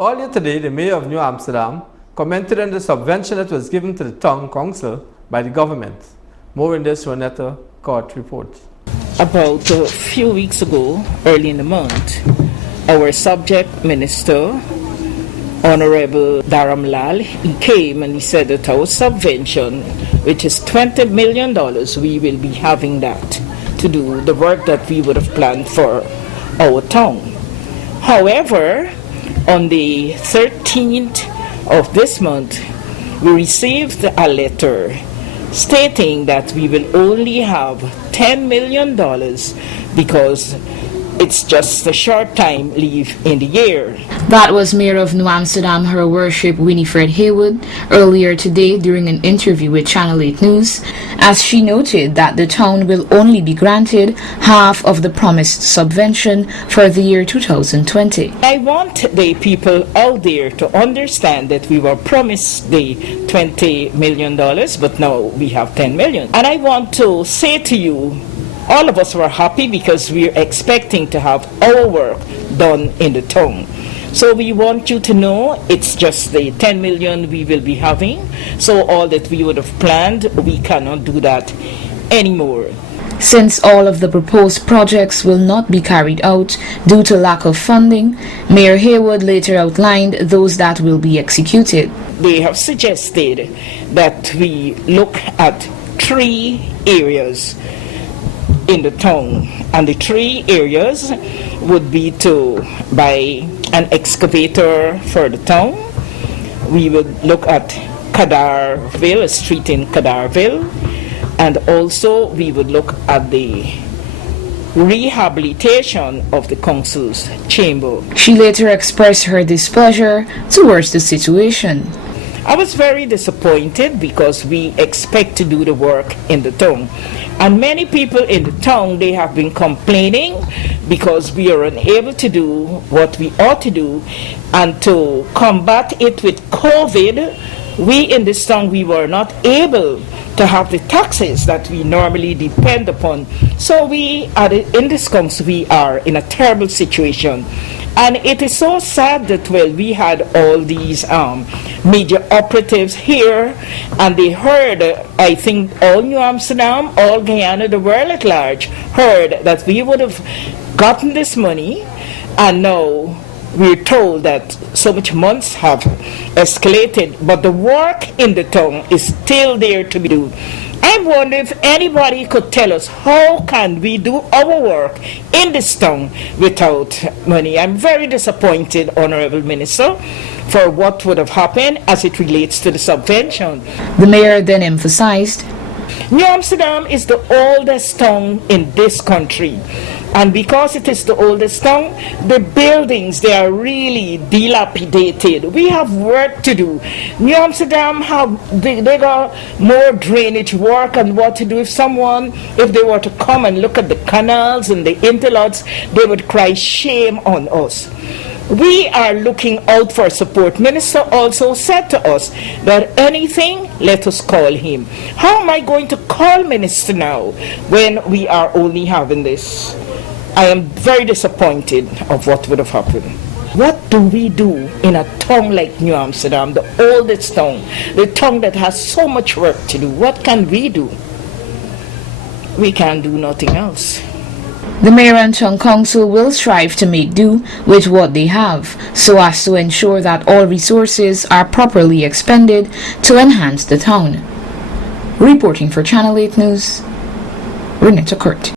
Earlier today, the mayor of New Amsterdam commented on the subvention that was given to the town council by the government. More in this Ronetta Court report. About a few weeks ago, early in the month, our subject minister, Honorable Dharam Lal, he came and he said that our subvention, which is $20 million, we will be having that to do the work that we would have planned for our town. However, on the 13th of this month, we received a letter stating that we will only have $10 million because it's just a short time leave in the year. That was Mayor of New Amsterdam, Her Worship Winifred Heywood, earlier today during an interview with Channel 8 News, as she noted that the town will only be granted half of the promised subvention for the year 2020. I want the people out there to understand that we were promised the $20 million, but now we have $10 million. And I want to say to you, all of us were happy because we're expecting to have our work done in the town. So we want you to know it's just the 10 million we will be having. So all that we would have planned, we cannot do that anymore. Since all of the proposed projects will not be carried out due to lack of funding, Mayor Heywood later outlined those that will be executed. They have suggested that we look at 3 areas in the town, and the 3 areas would be to buy an excavator for the town. We would look at Kadarville, a street in Kadarville, and also we would look at the rehabilitation of the council's chamber. She later expressed her displeasure towards the situation. I was very disappointed because we expect to do the work in the town. And many people in the town, they have been complaining because we are unable to do what we ought to do. And to combat it with COVID, we in this town, we were not able to have the taxes that we normally depend upon. So we, in this council, we are in a terrible situation. And it is so sad that, well, we had all these media operatives here, and they heard, I think all New Amsterdam, all Guyana, the world at large, heard that we would have gotten this money, and now we're told that so much months have escalated, but the work in the town is still there to be done. I wonder if anybody could tell us how can we do our work in this town without money. I'm very disappointed, Honorable Minister, for what would have happened as it relates to the subvention. The mayor then emphasized, New Amsterdam is the oldest town in this country. And because it is the oldest town, the buildings, they are really dilapidated. We have work to do. New Amsterdam they got more drainage work and what to do. If they were to come and look at the canals and the interlots, they would cry shame on us. We are looking out for support. Minister also said to us that anything, let us call him. How am I going to call Minister now when we are only having this? I am very disappointed of what would have happened. What do we do in a town like New Amsterdam, the oldest town, the town that has so much work to do? What can we do? We can do nothing else. the mayor and town council will strive to make do with what they have, so as to ensure that all resources are properly expended to enhance the town. Reporting for Channel 8 News, Ronetta Court.